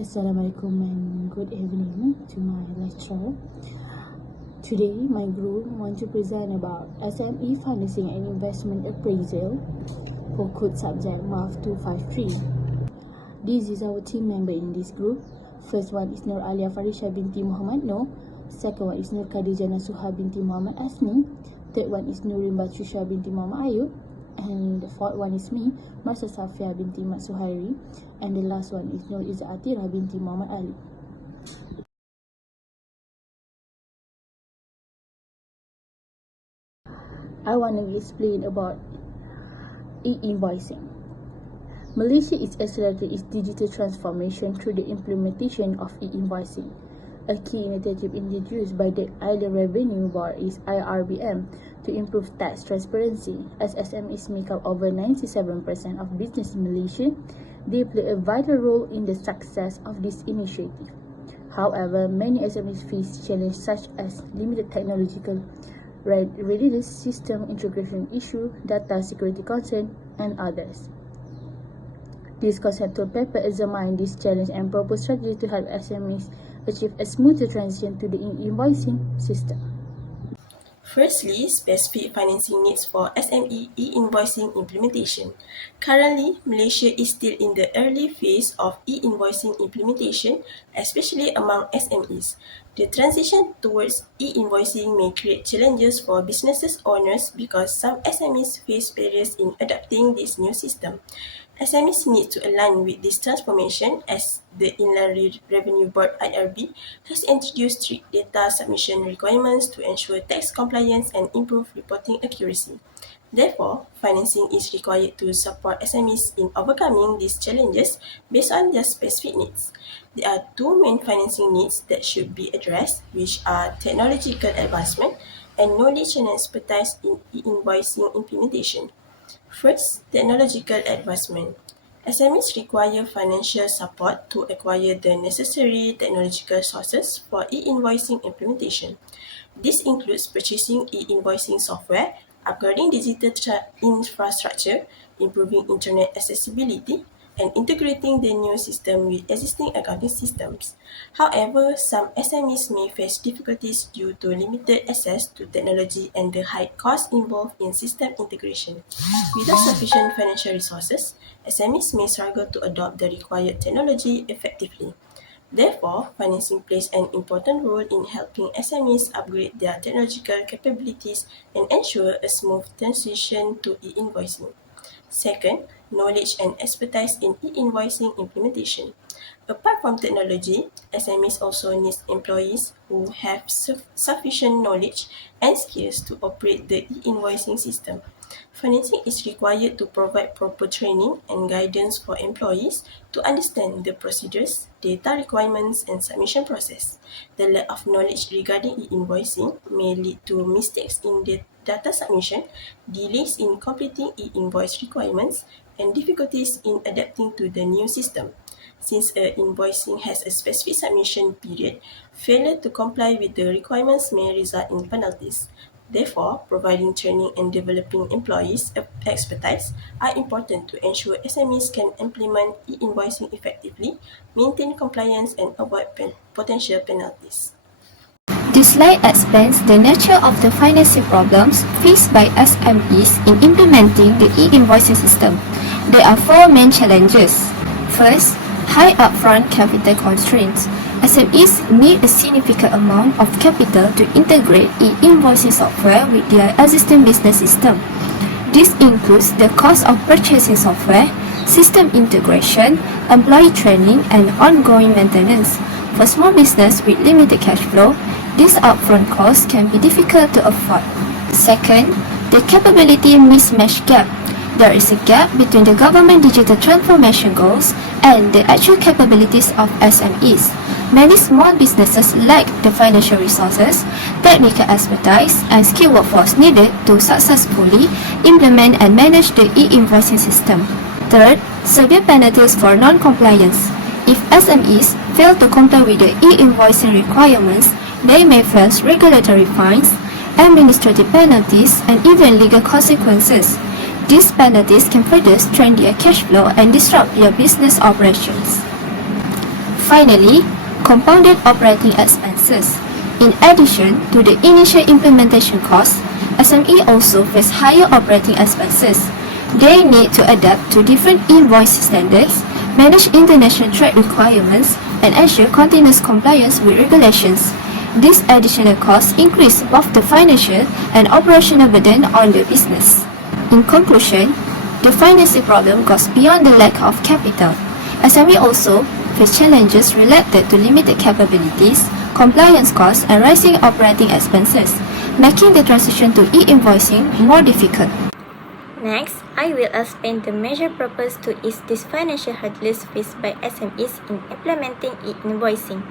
Assalamualaikum and good evening to my lecturer. Today, my group want to present about SME financing and investment appraisal for code subject MAF253. This is our team member in this group. First one is Nur Alia Farisha binti Muhammad Noor. Second one is Nur Khadijah Nasuha binti Muhammad Asni. Third one is Nurin Batrisha binti Muhammad Ayub. And the fourth one is me, Marsa Safia binti Mat Suhairi. And the last one is Nur Izzat Atira binti Muhammad Ali. I want to explain about E-Invoicing. Malaysia is accelerating its digital transformation through the implementation of E-Invoicing. A key initiative introduced by the Island Revenue Board is IRBM to improve tax transparency. As SMEs make up over 97% of business in Malaysia, they play a vital role in the success of this initiative. However, many SMEs face challenges such as limited technological readiness, system integration issue, data security concern, and others. This conceptual paper examines this challenge and proposes strategies to help SMEs achieve a smoother transition to the e-invoicing system. Firstly, specific financing needs for SME e-invoicing implementation. Currently, Malaysia is still in the early phase of e-invoicing implementation, especially among SMEs. The transition towards e-invoicing may create challenges for business owners because some SMEs face barriers in adopting this new system. SMEs need to align with this transformation as the Inland Revenue Board (IRB) has introduced strict data submission requirements to ensure tax compliance and improve reporting accuracy. Therefore, financing is required to support SMEs in overcoming these challenges based on their specific needs. There are two main financing needs that should be addressed, which are technological advancement and knowledge and expertise in e-invoicing implementation. First, technological advancement. SMEs require financial support to acquire the necessary technological sources for e-invoicing implementation. This includes purchasing e-invoicing software, upgrading digital infrastructure, improving internet accessibility, and integrating the new system with existing accounting systems. However, some SMEs may face difficulties due to limited access to technology and the high costs involved in system integration. Without sufficient financial resources, SMEs may struggle to adopt the required technology effectively. Therefore, financing plays an important role in helping SMEs upgrade their technological capabilities and ensure a smooth transition to e-invoicing. Second, knowledge and expertise in e-invoicing implementation. Apart from technology, SMEs also need employees who have sufficient knowledge and skills to operate the e-invoicing system. Financing is required to provide proper training and guidance for employees to understand the procedures, data requirements, and submission process. The lack of knowledge regarding e-invoicing may lead to mistakes in the data submission, delays in completing e-invoice requirements, and difficulties in adapting to the new system. Since invoicing has a specific submission period, failure to comply with the requirements may result in penalties. Therefore, providing training and developing employees' expertise are important to ensure SMEs can implement e-invoicing effectively, maintain compliance, and avoid potential penalties. This slide explains the nature of the financing problems faced by SMEs in implementing the e-invoicing system. There are four main challenges. First, high upfront capital constraints. SMEs need a significant amount of capital to integrate e-invoicing software with their existing business system. This includes the cost of purchasing software, system integration, employee training, and ongoing maintenance. For small business with limited cash flow, these upfront costs can be difficult to afford. Second, the capability mismatch gap. There is a gap between the government digital transformation goals and the actual capabilities of SMEs. Many small businesses lack the financial resources, technical expertise, and skilled workforce needed to successfully implement and manage the e-invoicing system. Third, severe penalties for non-compliance. If SMEs fail to comply with the e-invoicing requirements, they may face regulatory fines, administrative penalties, and even legal consequences. These penalties can further strain their cash flow and disrupt their business operations. Finally, compounded operating expenses. In addition to the initial implementation costs, SME also face higher operating expenses. They need to adapt to different invoice standards, manage international trade requirements, and ensure continuous compliance with regulations. These additional costs increase both the financial and operational burden on the business. In conclusion, the financing problem goes beyond the lack of capital. SME also face challenges related to limited capabilities, compliance costs, and rising operating expenses, making the transition to e-invoicing more difficult. Next, I will explain the major purpose to ease these financial hurdles faced by SMEs in implementing e-invoicing.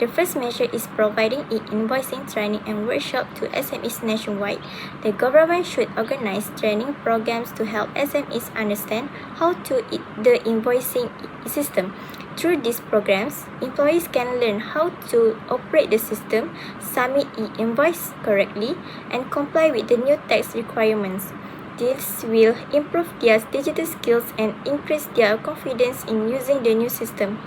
The first measure is providing e-invoicing training and workshop to SMEs nationwide. The government should organize training programs to help SMEs understand how to the invoicing system. Through these programs, employees can learn how to operate the system, submit e-invoice correctly, and comply with the new tax requirements. This will improve their digital skills and increase their confidence in using the new system.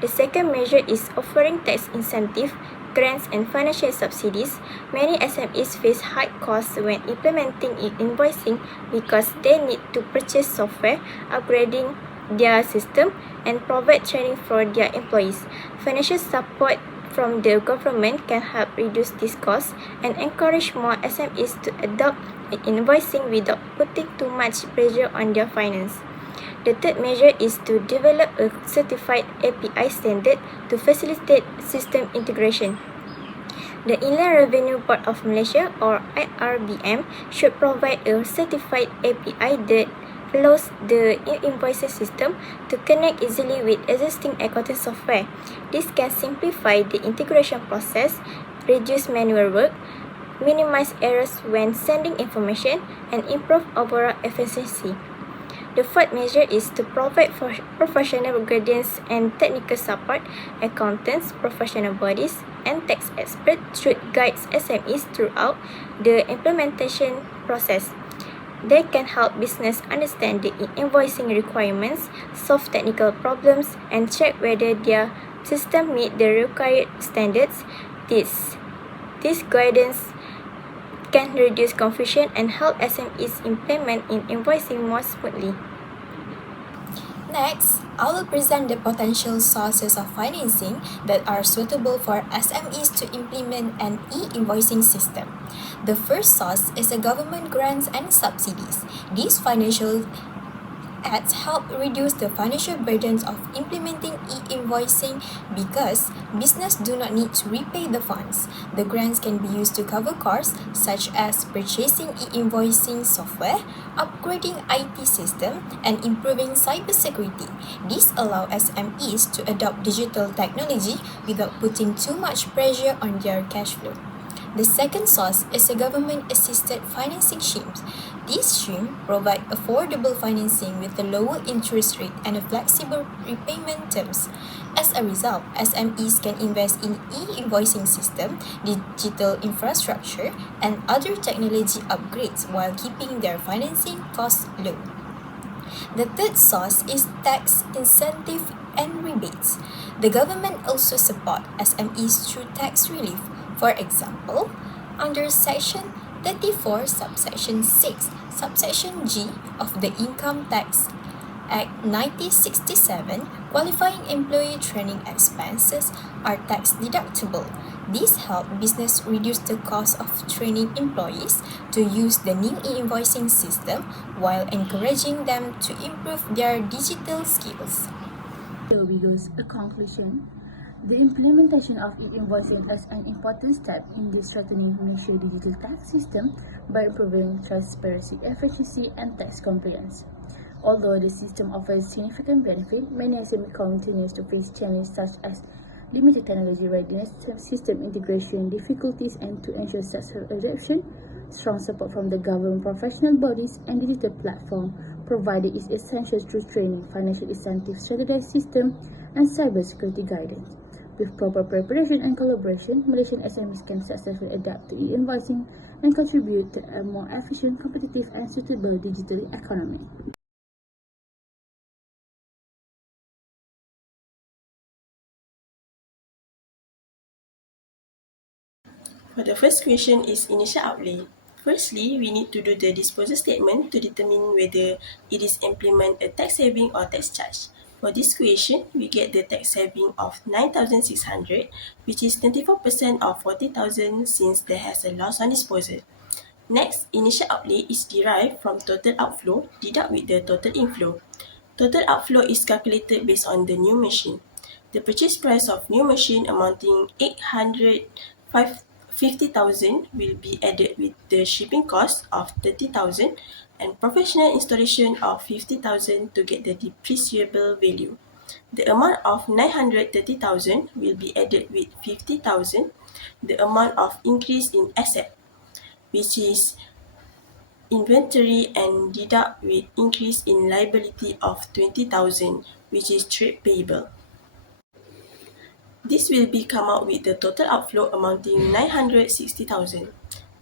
The second measure is offering tax incentive, grants, and financial subsidies. Many SMEs face high costs when implementing e-invoicing because they need to purchase software, upgrading their system, and provide training for their employees. Financial support from the government can help reduce these costs and encourage more SMEs to adopt invoicing without putting too much pressure on their finance. The third measure is to develop a certified API standard to facilitate system integration. The Inland Revenue Board of Malaysia, or IRBM, should provide a certified API that allows the e-invoicing system to connect easily with existing accounting software. This can simplify the integration process, reduce manual work, minimize errors when sending information, and improve overall efficiency. The fourth measure is to provide for professional guidance and technical support. Accountants, professional bodies, and tax experts should guide SMEs throughout the implementation process. They can help business understand the invoicing requirements, solve technical problems, and check whether their system meet the required standards. This guidance can reduce confusion and help SMEs implement invoicing more smoothly. Next, I will present the potential sources of financing that are suitable for SMEs to implement an e-invoicing system. The first source is the government grants and subsidies. These financial aids help reduce the financial burdens of implementing e-invoicing because business do not need to repay the funds. The grants can be used to cover costs such as purchasing e-invoicing software, upgrading IT system, and improving cybersecurity. These allow SMEs to adopt digital technology without putting too much pressure on their cash flow. The second source is the government-assisted financing schemes. These schemes provide affordable financing with a lower interest rate and a flexible repayment terms. As a result, SMEs can invest in e-invoicing system, digital infrastructure, and other technology upgrades while keeping their financing costs low. The third source is tax incentive and rebates. The government also support SMEs through tax relief. For example, under Section 34, Subsection 6, Subsection G of the Income Tax Act 1967, qualifying employee training expenses are tax deductible. This helps business reduce the cost of training employees to use the new e-invoicing system while encouraging them to improve their digital skills. Here we go, a conclusion. The implementation of e-invoicing is an important step in strengthening Malaysia's digital tax system by improving transparency, efficiency, and tax compliance. Although the system offers significant benefit, many SME continues to face challenges such as limited technology readiness, system integration difficulties, and to ensure successful adoption, strong support from the government, professional bodies, and digital platform provided is essential through training, financial incentive, standardized system, and cybersecurity guidance. With proper preparation and collaboration, Malaysian SMEs can successfully adapt to e-invoicing and contribute to a more efficient, competitive, and suitable digital economy. For the first question is initial outlay. Firstly, we need to do the disposal statement to determine whether it is implement a tax saving or tax charge. For this question, we get the tax saving of 9,600, which is 24% of 40,000 since there has a loss on disposal. Next, initial outlay is derived from total outflow deduct with the total inflow. Total outflow is calculated based on the new machine. The purchase price of new machine amounting 850,000 will be added with the shipping cost of 30,000 and professional installation of 50,000 to get the depreciable value. The amount of 930,000 will be added with 50,000, the amount of increase in asset, which is inventory, and deduct with increase in liability of 20,000, which is trade payable. This will be come out with the total outflow amounting 960,000.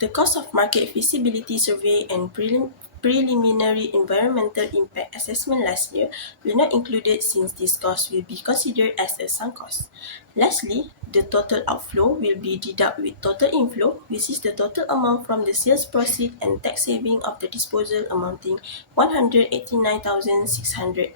The cost of market feasibility survey and preliminary environmental impact assessment last year will not included since this cost will be considered as a sunk cost. Lastly, the total outflow will be deduct with total inflow, which is the total amount from the sales proceed and tax saving of the disposal amounting 189,600.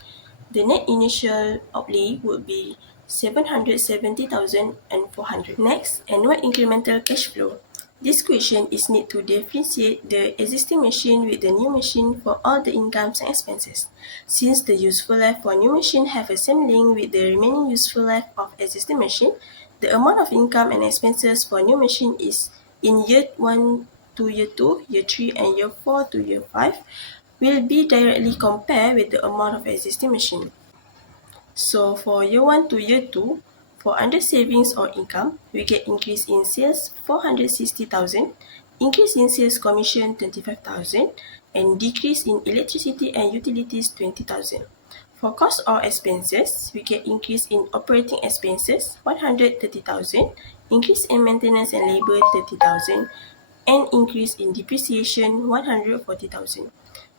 The net initial outlay would be 770,400. Next, annual incremental cash flow. This question is need to differentiate the existing machine with the new machine for all the incomes and expenses. Since the useful life for new machine have a same length with the remaining useful life of existing machine, the amount of income and expenses for new machine is in year 1 to year 2, year 3 and year 4 to year 5 will be directly compared with the amount of existing machine. So for year 1 to year 2, for under savings or income, we get increase in sales 460,000, increase in sales commission 25,000, and decrease in electricity and utilities 20,000. For cost or expenses, we get increase in operating expenses 130,000, increase in maintenance and labor 30,000, and increase in depreciation 140,000.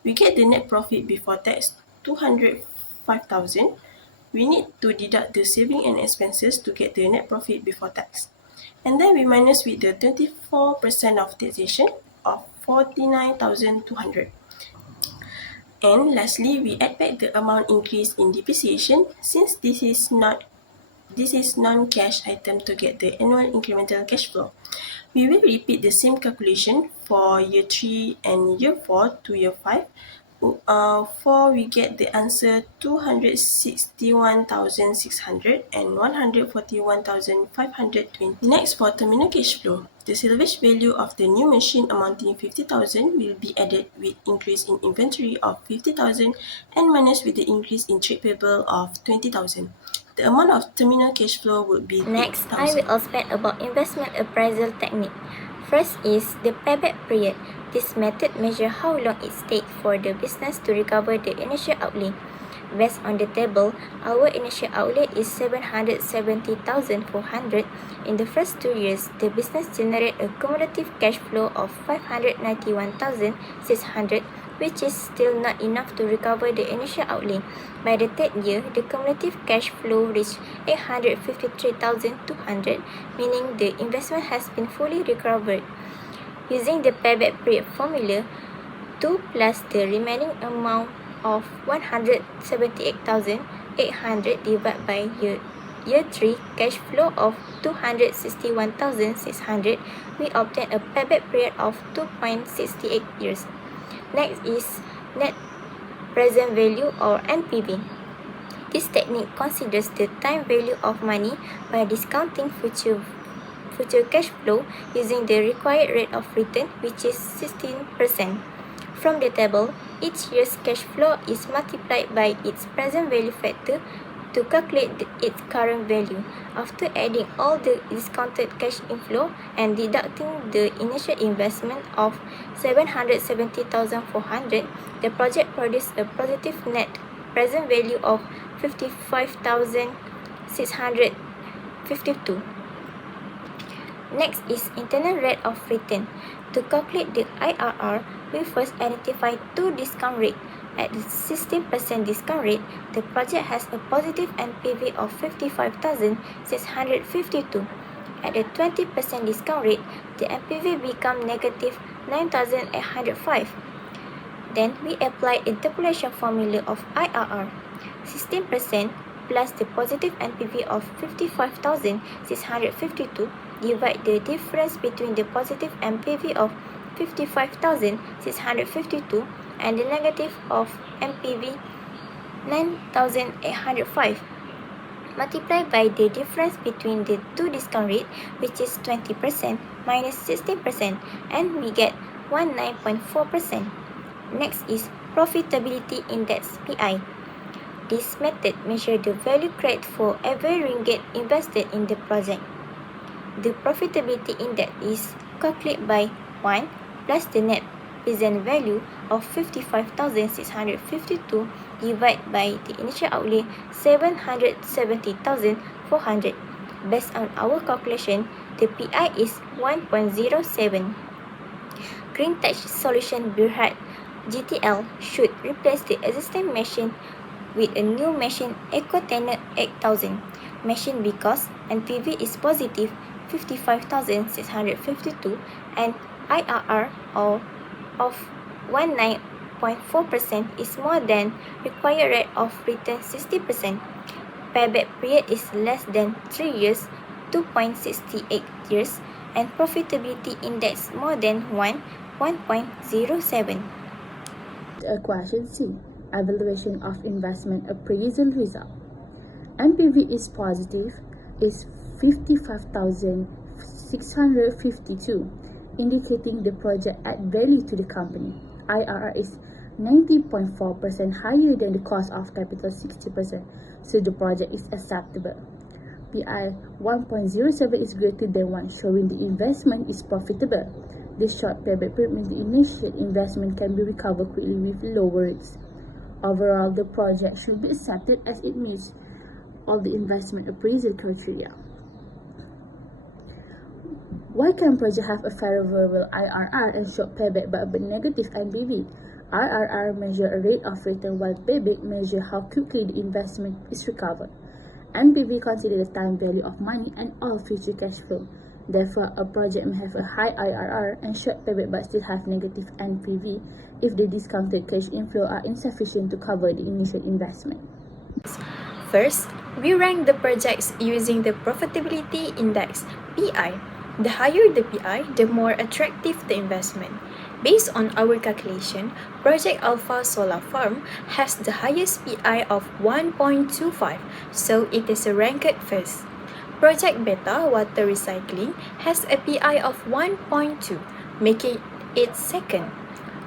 We get the net profit before tax 205,000. We need to deduct the saving and expenses to get the net profit before tax. And then we minus with the 24% of taxation of 49,200. And lastly, we add back the amount increase in depreciation since this is non-cash item to get the annual incremental cash flow. We will repeat the same calculation for year 3 and year 4 to year 5. For we get the answer 261,600 and 141,520. Next, for terminal cash flow, the salvage value of the new machine amounting 50,000 will be added with increase in inventory of 50,000 and minus with the increase in trade payable of 20,000. The amount of terminal cash flow would be Next, 8,000. I will explain about investment appraisal technique. First is the payback period. This method measures how long it takes for the business to recover the initial outlay. Based on the table, our initial outlay is 770,400. In the first 2 years, the business generated a cumulative cash flow of 591,600, which is still not enough to recover the initial outlay. By the third year, the cumulative cash flow reached 853,200, meaning the investment has been fully recovered. Using the payback period formula, 2 plus the remaining amount of 178,800 divided by year 3 cash flow of 261,600, we obtain a payback period of 2.68 years. Next is net present value or NPV. This technique considers the time value of money by discounting future cash flow using the required rate of return, which is 16%. From the table, each year's cash flow is multiplied by its present value factor to calculate its current value. After adding all the discounted cash inflow and deducting the initial investment of 770,400, the project produced a positive net present value of 55,652. Next is internal rate of return. To calculate the IRR, we first identify two discount rates. At the 16% discount rate, the project has a positive NPV of 55,652. At a 20% discount rate, the NPV become negative 9,805. Then we apply interpolation formula of IRR. 16% plus the positive NPV of 55,652 divide the difference between the positive NPV of 55,652 and the negative of NPV 9,805. Multiply by the difference between the two discount rate, which is 20% minus 16%, and we get 19.4%. Next is Profitability Index PI. This method measures the value created for every ringgit invested in the project. The profitability index is calculated by 1 plus the net present value of 55,652 divided by the initial outlay 770,400. Based on our calculation, the PI is 1.07. Green Tech Solution Berhad GTL should replace the existing machine with a new machine Ecotainer 8000 machine because NPV is positive 55,652 and IRR of 19.4% is more than required rate of return 60%. Payback period is less than 3 years, 2.68 years, and profitability index more than 1.07. Question C. Evaluation of investment appraisal result. NPV is positive is 55,652, indicating the project add value to the company. IRR is 90.4% higher than the cost of capital 60%, so the project is acceptable. PI 1.07 is greater than 1, showing the investment is profitable. The short payback period means the initial investment can be recovered quickly with lower risks. Overall, the project should be accepted as it meets all the investment appraisal criteria. Why can project have a favorable IRR and short payback but a negative NPV? IRR measure a rate of return while payback measure how quickly the investment is recovered. NPV consider the time value of money and all future cash flow. Therefore, a project may have a high IRR and short payback but still have negative NPV if the discounted cash inflow are insufficient to cover the initial investment. First, we rank the projects using the Profitability Index PI. The higher the PI, the more attractive the investment. Based on our calculation, Project Alpha Solar Farm has the highest PI of 1.25, so it is ranked first. Project Beta Water Recycling has a PI of 1.2, making it second.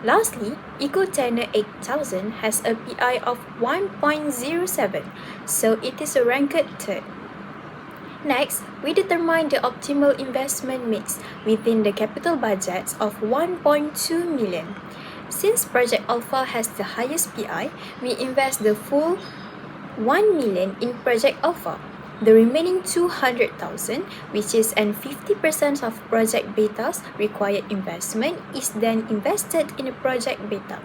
Lastly, Ecotainer 8000 has a PI of 1.07, so it is ranked third. Next, we determine the optimal investment mix within the capital budgets of 1.2 million. Since Project Alpha has the highest PI, we invest the full 1 million in Project Alpha. The remaining 200,000, which is an 50% of Project Beta's required investment, is then invested in Project Beta.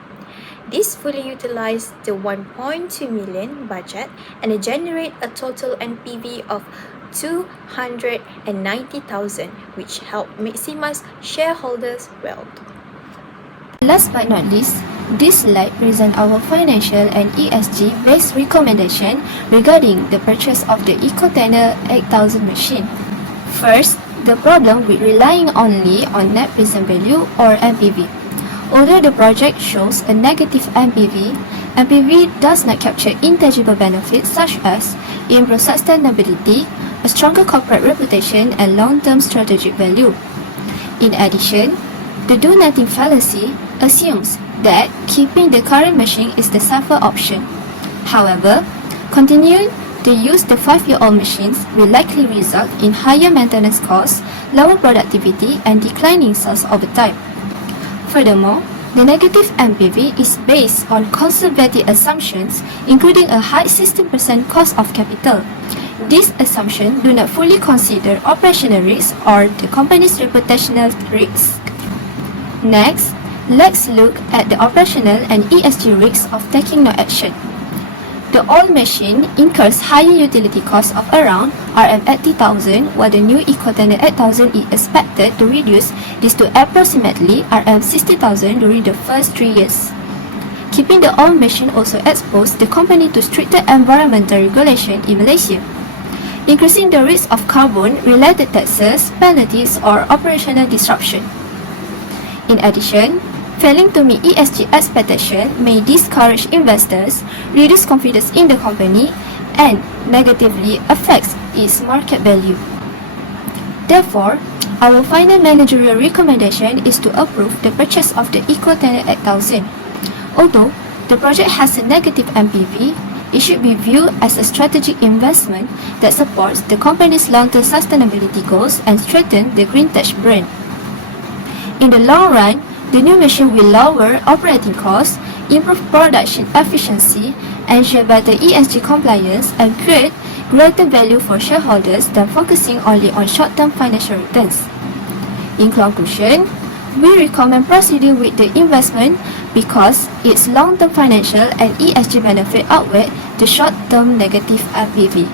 This fully utilizes the 1.2 million budget and generate a total NPV of 290,000, which help maximize shareholders' wealth. Last but not least, this slide presents our financial and ESG-based recommendation regarding the purchase of the Ecotainer 8000 machine. First, the problem with relying only on net present value or NPV. Although the project shows a negative NPV, NPV does not capture intangible benefits such as improved sustainability, a stronger corporate reputation, and long-term strategic value. In addition, the do-nothing fallacy assumes that keeping the current machine is the safer option. However, continuing to use the 5-year-old machines will likely result in higher maintenance costs, lower productivity, and declining sales over time. Furthermore, the negative NPV is based on conservative assumptions, including a high 16% cost of capital. These assumptions do not fully consider operational risks or the company's reputational risks. Next, let's look at the operational and ESG risks of taking no action. The The old machine incurs higher utility costs of around Rm80,000, while the new Eco-Tenant 8000 is expected to reduce this to approximately Rm60,000 during the first 3 years. Keeping the old machine also exposed the company to stricter environmental regulation in Malaysia, increasing the risk of carbon-related taxes, penalties, or operational disruption. In addition, failing to meet ESG expectations may discourage investors, reduce confidence in the company, and negatively affects its market value. Therefore, our final managerial recommendation is to approve the purchase of the Eco-Tenant 8000. Although the project has a negative NPV, it should be viewed as a strategic investment that supports the company's long-term sustainability goals and strengthens the Green Tech brand. In the long run, the new machine will lower operating costs, improve production efficiency, ensure better ESG compliance, and create greater value for shareholders than focusing only on short-term financial returns. In conclusion, we recommend proceeding with the investment because its long-term financial and ESG benefit outweigh the short-term negative NPV.